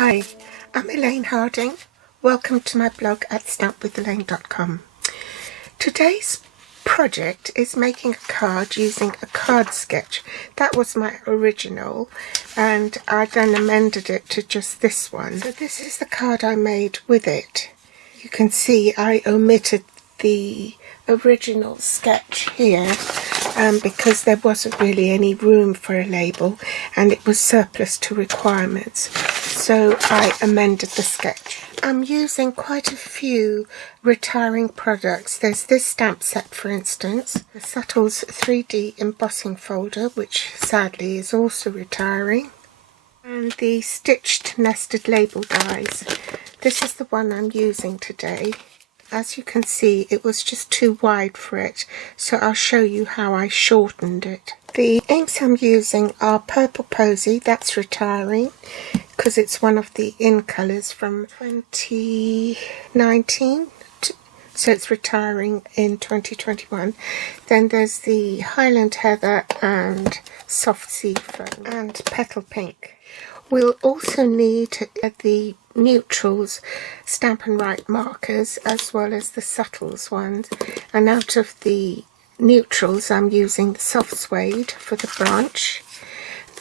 Hi, I'm Elaine Harding. Welcome to my blog at stampwithelaine.com. Today's project is making a card using a card sketch. That was my original and I then amended it to just this one. So this is the card I made with it. You can see I omitted the original sketch here because there wasn't really any room for a label and it was surplus to requirements, so I amended the sketch. I'm using quite a few retiring products. There's this stamp set, for instance, the Subtle's 3D embossing folder, which sadly is also retiring, and the stitched nested label dies. This is the one I'm using today. As you can see, it was just too wide for it, so I'll show you how I shortened it. The inks I'm using are Purple Posy, that's retiring, because it's one of the in colours from 2019, so it's retiring in 2021. Then there's the Highland Heather and Soft Sea Foam and Petal Pink. We'll also need the neutrals Stamp and Write markers as well as the subtles ones, and out of the neutrals I'm using the Soft Suede for the branch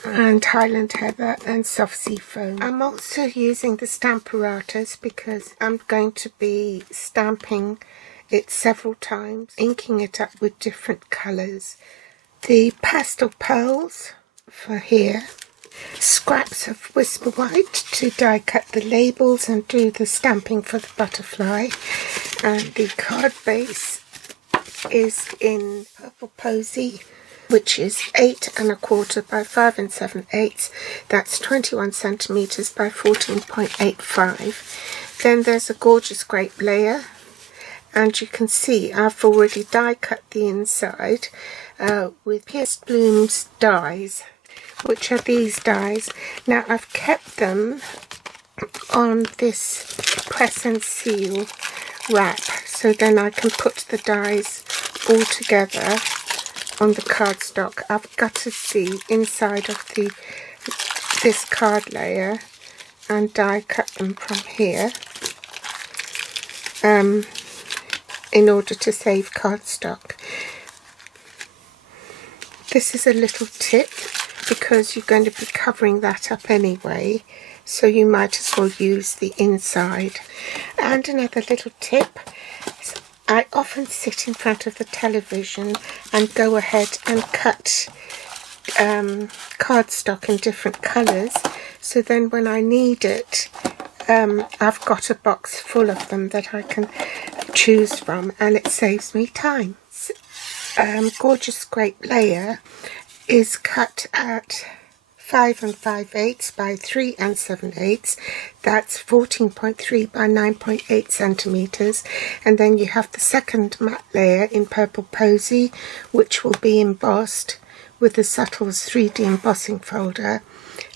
and Highland Heather and Soft Sea Foam. I'm also using the Stamparatus because I'm going to be stamping it several times, inking it up with different colours. The pastel pearls for here, scraps of Whisper White to die cut the labels and do the stamping for the butterfly, and the card base is in Purple Posy, which is 8 1/4 by 5 7/8. That's 21 centimeters by 14.85. Then there's a gorgeous grape layer, and you can see I've already die cut the inside with Pierced Blooms dies, which are these dies. Now I've kept them on this press and seal wrap, so then I can put the dies all together on the cardstock. I've gutted the inside of this card layer and die cut them from here in order to save cardstock. This is a little tip because you're going to be covering that up anyway, so you might as well use the inside. And another little tip, I often sit in front of the television and go ahead and cut cardstock in different colours, so then when I need it I've got a box full of them that I can choose from and it saves me time. Gorgeous Grape layer is cut at 5 5/8 by 3 7/8. That's 14.3 by 9.8 centimeters. And then you have the second matte layer in Purple Posy, which will be embossed with the Subtle's 3D embossing folder,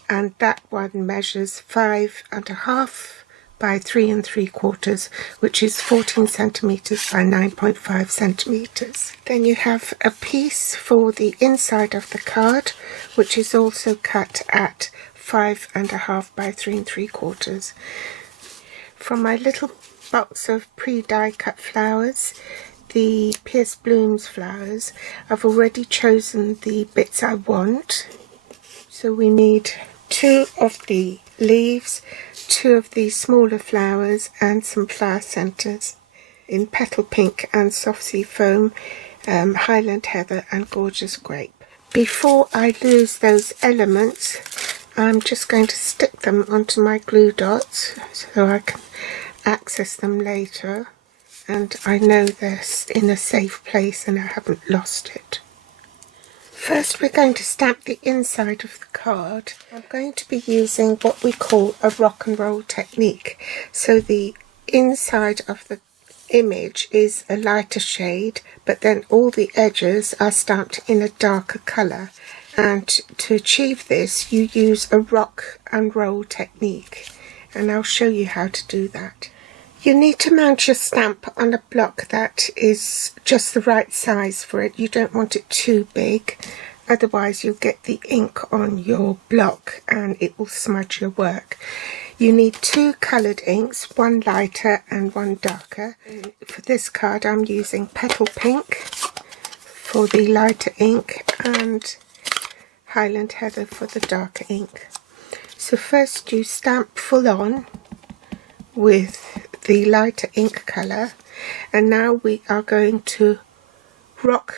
and that one measures 5 1/2 by 3 3/4, which is 14 centimeters by 9.5 centimeters. Then you have a piece for the inside of the card, which is also cut at 5 1/2 by 3 3/4. From my little box of pre-die cut flowers, the Pierced Blooms flowers, I've already chosen the bits I want. So we need 2 of the leaves, 2 of the smaller flowers and some flower centres in Petal Pink and Soft Sea Foam, Highland Heather and Gorgeous Grape. Before I lose those elements, I'm just going to stick them onto my glue dots so I can access them later, and I know they're in a safe place and I haven't lost it. First we're going to stamp the inside of the card. I'm going to be using what we call a rock and roll technique. So the inside of the image is a lighter shade, but then all the edges are stamped in a darker colour. And to achieve this you use a rock and roll technique, and I'll show you how to do that. You need to mount your stamp on a block that is just the right size for it. You don't want it too big, otherwise you'll get the ink on your block and it will smudge your work. You need 2 coloured inks, one lighter and one darker. For this card I'm using Petal Pink for the lighter ink and Highland Heather for the darker ink. So first you stamp full on with the lighter ink colour, and now we are going to rock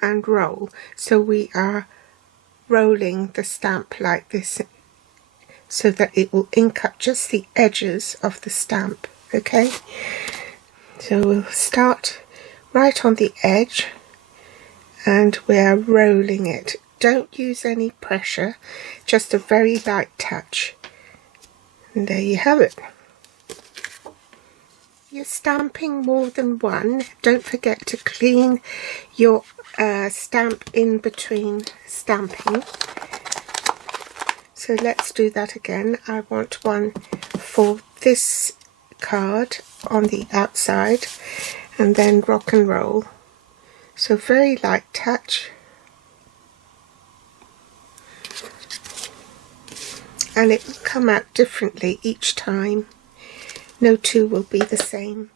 and roll. So we are rolling the stamp like this so that it will ink up just the edges of the stamp. Okay, so we'll start right on the edge and we're rolling it. Don't use any pressure, just a very light touch, and there you have it. You're stamping more than one, don't forget to clean your stamp in between stamping. So let's do that again. I want one for this card on the outside and then rock and roll. So very light touch. And it will come out differently each time. No two will be the same.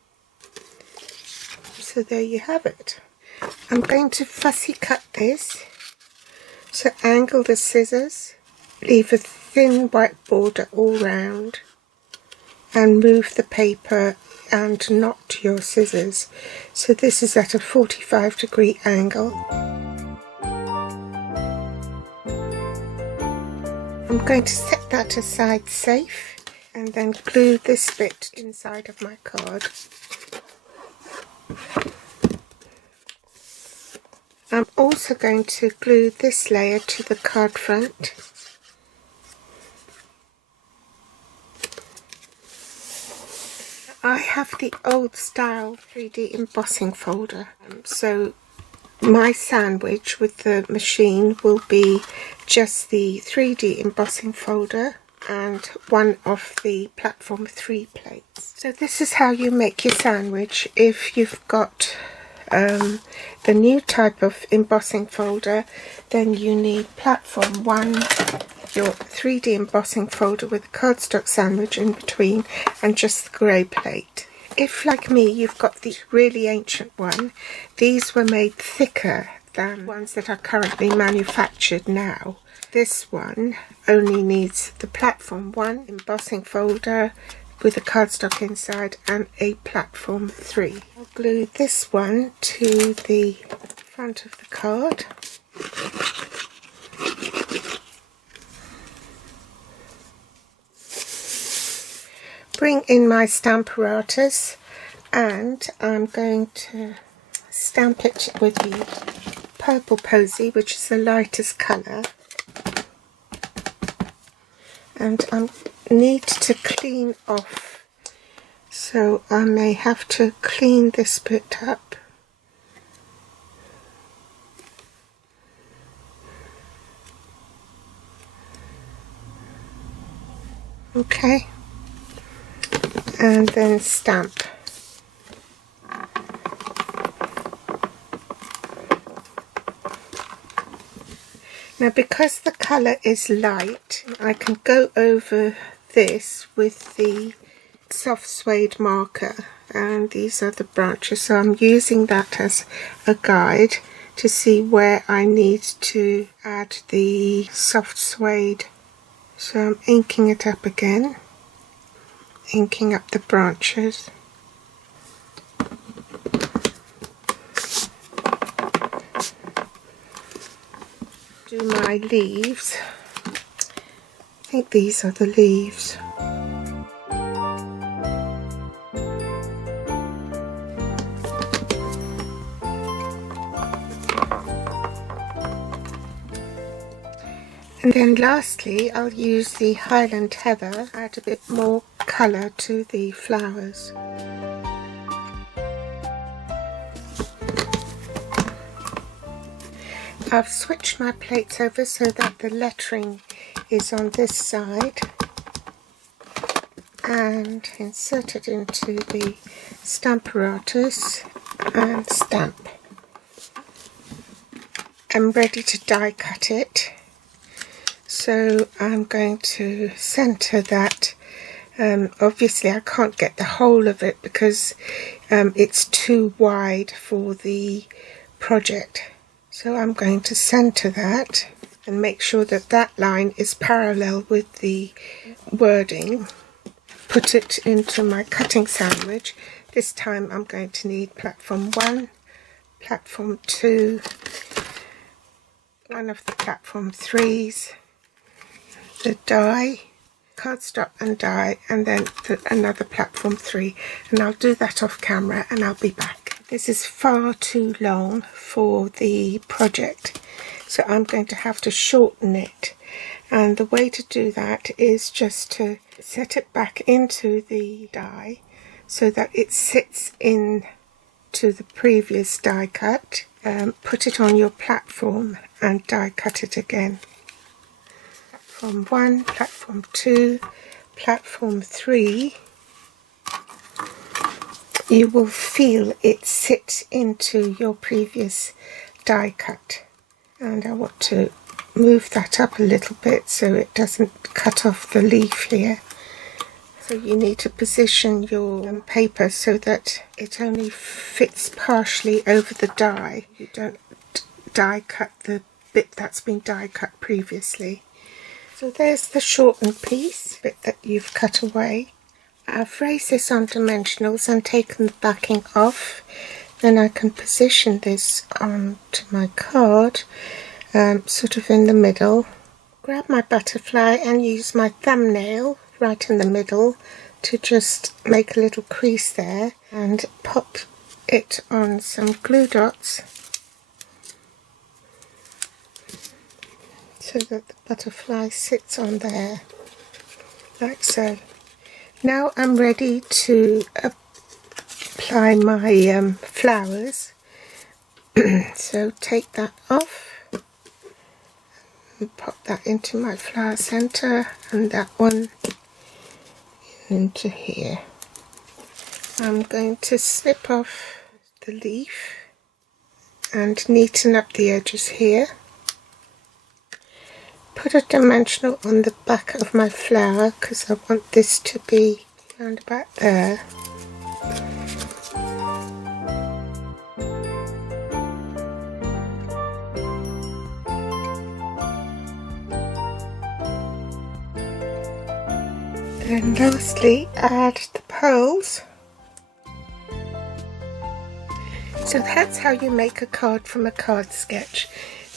So there you have it. I'm going to fussy cut this. So angle the scissors, leave a thin white border all round, and move the paper and not your scissors. So this is at a 45-degree angle. I'm going to set that aside safe and then glue this bit inside of my card. I'm also going to glue this layer to the card front. I have the old style 3D embossing folder, so my sandwich with the machine will be just the 3D embossing folder and one of the platform 3 plates. So this is how you make your sandwich. If you've got the new type of embossing folder, then you need platform 1, your 3D embossing folder with a cardstock sandwich in between and just the grey plate. If, like me, you've got the really ancient one, these were made thicker than ones that are currently manufactured now. This one only needs the platform 1 embossing folder with a cardstock inside and a platform 3. I'll glue this one to the front of the card. Bring in my Stamparatus and I'm going to stamp it with the Purple Posy, which is the lightest colour. And I need to clean off, so I may have to clean this bit up. Okay, and then stamp. Now, because the colour is light, I can go over this with the soft suede marker, and these are the branches, so I'm using that as a guide to see where I need to add the soft suede. So I'm inking it up again, inking up the branches. Do my leaves. I think these are the leaves. And then lastly, I'll use the Highland Heather, add a bit more colour to the flowers. I've switched my plates over so that the lettering is on this side, and insert it into the Stamparatus and stamp. I'm ready to die cut it, so I'm going to centre that Obviously I can't get the whole of it because it's too wide for the project. So I'm going to center that and make sure that that line is parallel with the wording. Put it into my cutting sandwich. This time I'm going to need platform 1, platform 2, one of the platform 3s, the die, cardstock and die, and then another platform 3, and I'll do that off camera and I'll be back. This is far too long for the project, so I'm going to have to shorten it, and the way to do that is just to set it back into the die so that it sits in to the previous die cut. Put it on your platform and die cut it again. Platform 1, platform 2, platform 3, you will feel it sit into your previous die cut, and I want to move that up a little bit so it doesn't cut off the leaf here. So you need to position your paper so that it only fits partially over the die. You don't die cut the bit that's been die cut previously. So there's the shortened piece, bit that you've cut away. I've raised this on dimensionals and taken the backing off. Then I can position this onto my card, sort of in the middle. Grab my butterfly and use my thumbnail right in the middle to just make a little crease there and pop it on some glue dots so that the butterfly sits on there, like so. Now I'm ready to apply my flowers. So take that off and pop that into my flower center, and that one into here. I'm going to snip off the leaf and neaten up the edges here. Put a dimensional on the back of my flower because I want this to be around about there. And lastly, add the pearls. So that's how you make a card from a card sketch.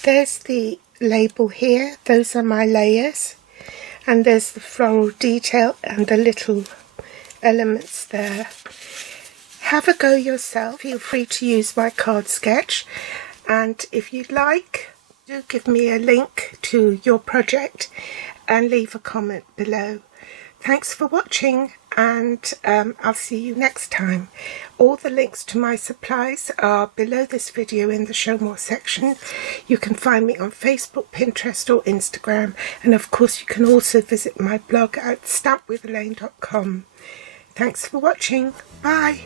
There's the label here, those are my layers, and there's the floral detail and the little elements there. Have a go yourself, feel free to use my card sketch, and if you'd like, do give me a link to your project and leave a comment below. Thanks for watching, and I'll see you next time. All the links to my supplies are below this video in the Show More section. You can find me on Facebook, Pinterest or Instagram, and of course you can also visit my blog at stampwithelaine.com. Thanks for watching. Bye.